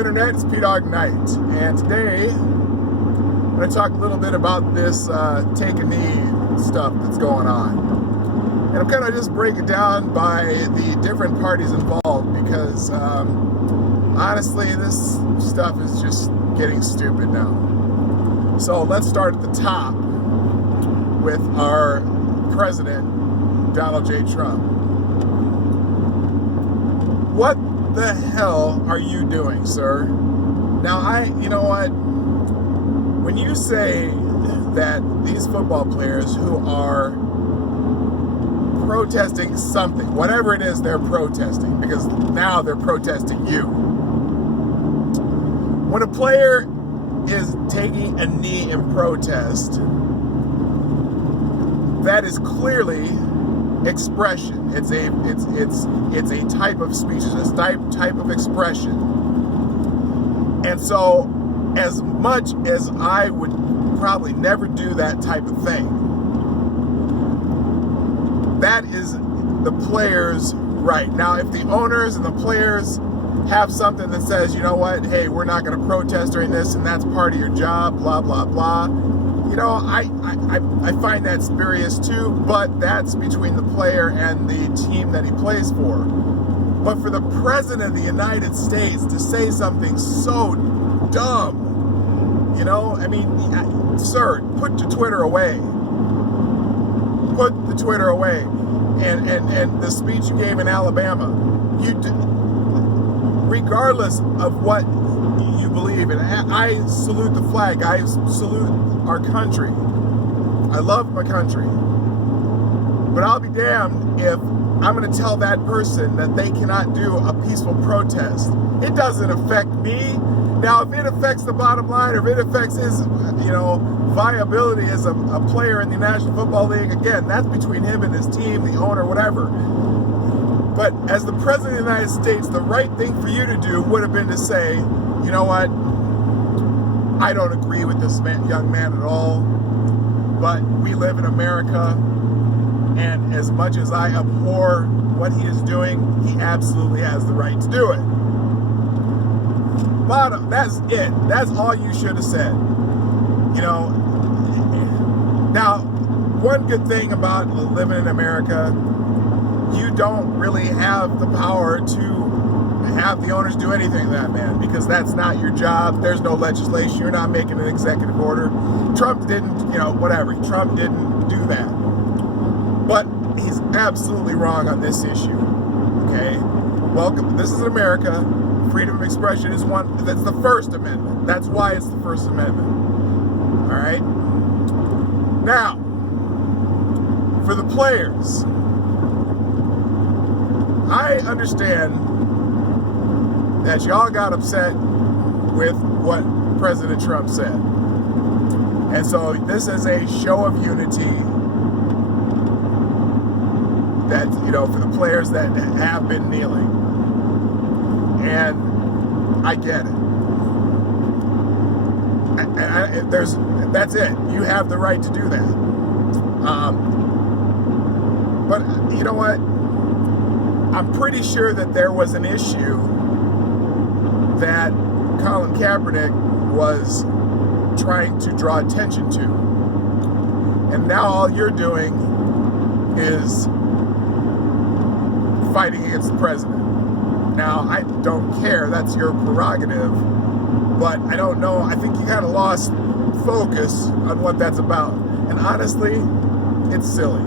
Internet, it's P-Dog Night, and today I'm going to talk a little bit about this take a knee stuff that's going on. And I'm kind of just break it down by the different parties involved because honestly this stuff is just getting stupid now. So let's start at the top with our president, Donald J. Trump. What the hell are you doing, sir? Now, you know what? When you say that these football players who are protesting something, whatever it is they're protesting, because now they're protesting you. When a player is taking a knee in protest, that is clearly expression. It's a type of speech. It's a type of expression. And so, as much as I would probably never do that type of thing, that is the players' right. Now, if the owners and the players have something that says, you know what, hey, we're not going to protest during this, and that's part of your job, blah, blah, blah. You know, I find that spurious too, but that's between the player and the team that he plays for. But for the President of the United States to say something so dumb, you know, I mean, sir, put the Twitter away. Put the Twitter away. And the speech you gave in Alabama, regardless of what you believe in, I salute the flag. I salute our country. I love my country. But I'll be damned if I'm going to tell that person that they cannot do a peaceful protest. It doesn't affect me. Now, if it affects the bottom line, or if it affects his, viability as a player in the National Football League, again, that's between him and his team, the owner, whatever. But as the President of the United States, the right thing for you to do would have been to say, you know what, I don't agree with this young man at all, but we live in America, and as much as I abhor what he is doing, he absolutely has the right to do it. That's it. That's all you should have said. You know, now, one good thing about living in America, you don't really have the power to have the owners do anything to that man, because that's not your job. There's no legislation. You're not making an executive order. Trump didn't, whatever. Trump didn't do that. But he's absolutely wrong on this issue. Okay? Welcome. This is America. Freedom of expression is one. That's the First Amendment. That's why it's the First Amendment. All right? Now, for the players, I understand that y'all got upset with what President Trump said. And so this is a show of unity that, for the players that have been kneeling. And I get it. That's it. You have the right to do that. But you know what? I'm pretty sure that there was an issue that Colin Kaepernick was trying to draw attention to. And now all you're doing is fighting against the president. Now, I don't care. That's your prerogative. But I don't know. I think you kind of lost focus on what that's about. And honestly, it's silly.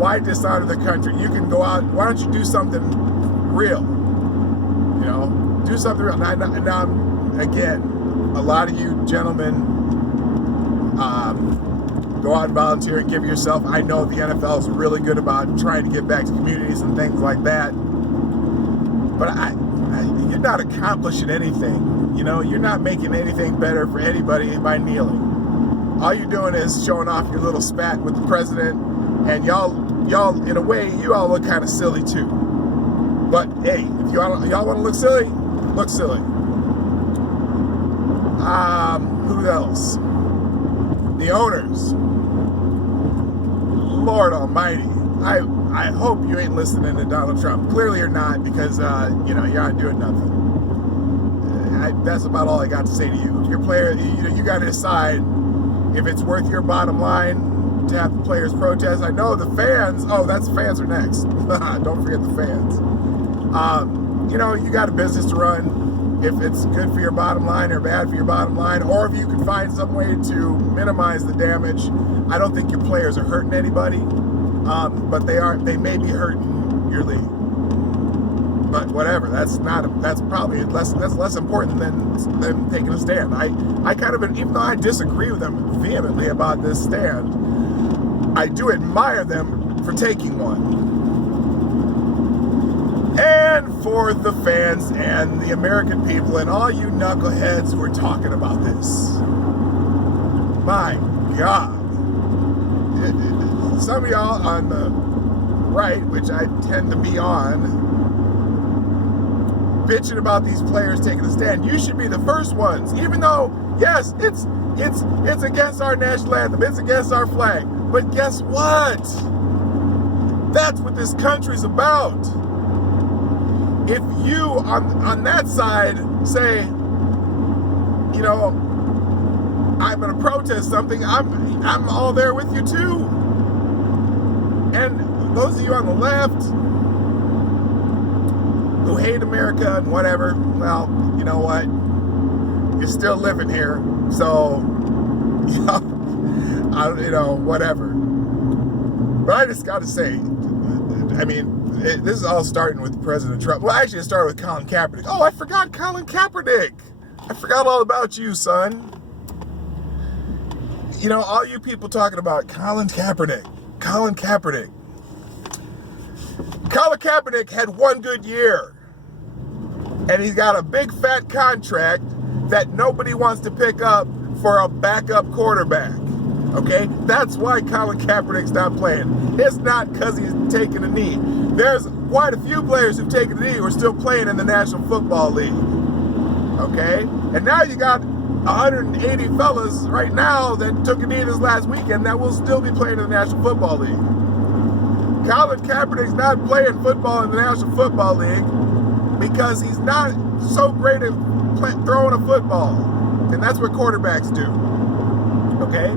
Why dishonor the country? You can go out. Why don't you do something real? Do something real. Now, again, a lot of you gentlemen go out and volunteer and give yourself. I know the NFL is really good about trying to give back to communities and things like that. But you're not accomplishing anything. You're not making anything better for anybody by kneeling. All you're doing is showing off your little spat with the president, and y'all, in a way, you all look kind of silly too. But hey, if y'all want to look silly, look silly. Who else? The owners. Lord Almighty. I hope you ain't listening to Donald Trump. Clearly you're not, because you aren't doing nothing. that's about all I got to say to you. If your player, you got to decide if it's worth your bottom line to have the players protest. I know the fans. Oh, fans are next. Don't forget the fans. You got a business to run. If it's good for your bottom line or bad for your bottom line, or if you can find some way to minimize the damage. I don't think your players are hurting anybody, but they may be hurting your league. But whatever, that's probably less important than taking a stand. I kind of, even though I disagree with them vehemently about this stand, I do admire them for taking one. And for the fans and the American people and all you knuckleheads who are talking about this, my God, some of y'all on the right, which I tend to be on, bitching about these players taking a stand. You should be the first ones, even though, yes, it's against our national anthem, it's against our flag. But guess what? That's what this country's about. If you on that side say, I'm going to protest something, I'm all there with you too. And those of you on the left who hate America and whatever, well, you know what? You're still living here, so whatever. But I just got to say, this is all starting with President Trump. Well, actually, it started with Colin Kaepernick. Oh, I forgot Colin Kaepernick. I forgot all about you, son. All you people talking about Colin Kaepernick. Colin Kaepernick had one good year. And he's got a big fat contract that nobody wants to pick up for a backup quarterback. Okay? That's why Colin Kaepernick's not playing. It's not because he's taking a knee. There's quite a few players who've taken a knee who are still playing in the National Football League. Okay? And now you got 180 fellas right now that took a knee this last weekend that will still be playing in the National Football League. Colin Kaepernick's not playing football in the National Football League because he's not so great at throwing a football. And that's what quarterbacks do. Okay?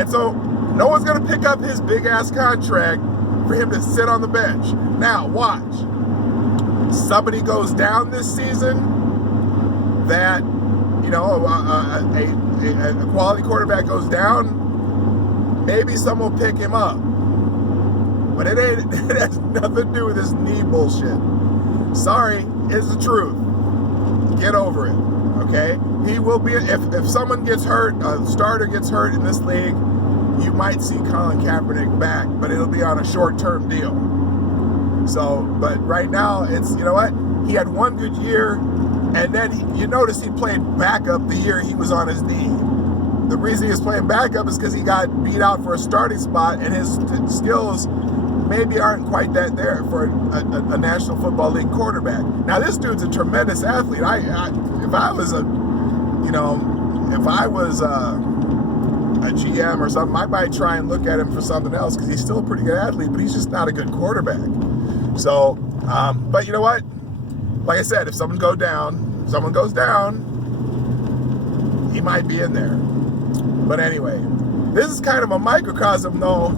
And so no one's going to pick up his big-ass contract for him to sit on the bench. Now, watch. Somebody goes down this season that, a quality quarterback goes down, maybe someone will pick him up. But it has nothing to do with this knee bullshit. Sorry, it's the truth. Get over it, okay? He will be, if someone gets hurt, a starter gets hurt in this league, you might see Colin Kaepernick back, but it'll be on a short-term deal. So, but right now, it's, he had one good year, and then you notice he played backup the year he was on his knee. The reason he was playing backup is because he got beat out for a starting spot, and his skills maybe aren't quite that there for a National Football League quarterback. Now, this dude's a tremendous athlete. If I was a GM or something, I might try and look at him for something else because he's still a pretty good athlete, but he's just not a good quarterback. So, but you know what? Like I said, if someone goes down, he might be in there. But anyway, this is kind of a microcosm, though,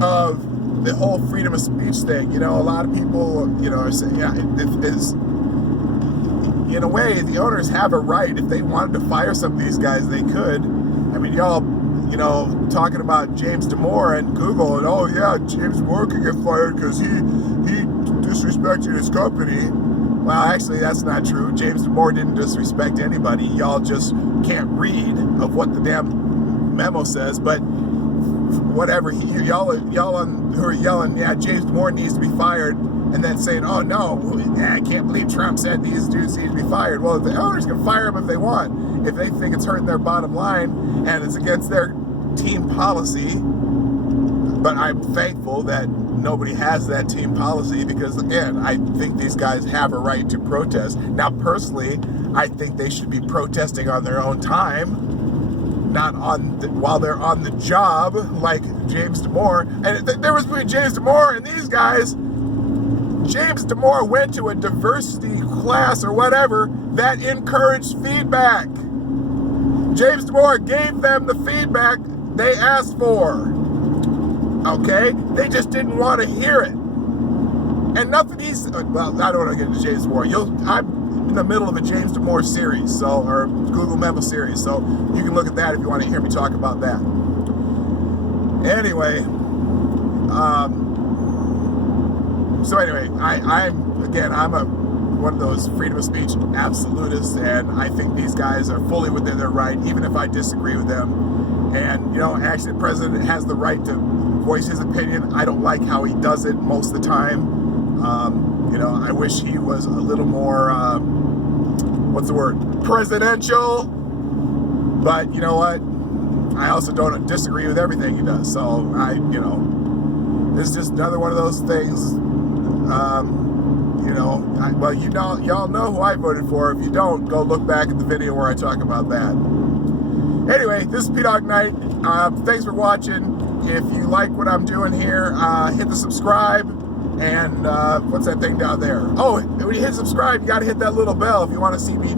of the whole freedom of speech thing. A lot of people, are saying, in a way, the owners have a right. If they wanted to fire some of these guys, they could. I mean, y'all, talking about James Damore and Google, and oh yeah, James Damore could get fired because he disrespected his company. Well, actually, that's not true. James Damore didn't disrespect anybody. Y'all just can't read of what the damn memo says. But whatever, y'all who are yelling, yeah, James Damore needs to be fired, and then saying, oh no, I can't believe Trump said these dudes need to be fired. Well, the owners can fire them if they want, if they think it's hurting their bottom line and it's against their team policy. But I'm thankful that nobody has that team policy because, again, I think these guys have a right to protest. Now, personally, I think they should be protesting on their own time, not while they're on the job, like James Damore. And there was between James Damore and these guys, James Damore went to a diversity class or whatever that encouraged feedback. James Damore gave them the feedback they asked for. Okay? They just didn't want to hear it. And nothing he's, well, I don't want to get into James Damore. I'm in the middle of a James Damore series, or Google Memo series, so you can look at that if you want to hear me talk about that. Anyway, I'm one of those freedom of speech absolutists, and I think these guys are fully within their right, even if I disagree with them. And, actually the president has the right to voice his opinion. I don't like how he does it most of the time. I wish he was a little more, presidential. But you know what? I also don't disagree with everything he does. So it's just another one of those things. Y'all know who I voted for. If you don't, go look back at the video where I talk about that. Anyway, this is P-Dog Knight. Thanks for watching. If you like what I'm doing here, hit the subscribe. And what's that thing down there? Oh, when you hit subscribe, you got to hit that little bell if you want to see me,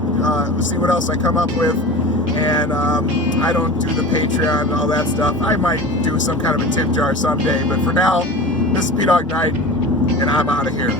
see what else I come up with. And I don't do the Patreon and all that stuff. I might do some kind of a tip jar someday. But for now, this is P-Dog Knight, and I'm out of here.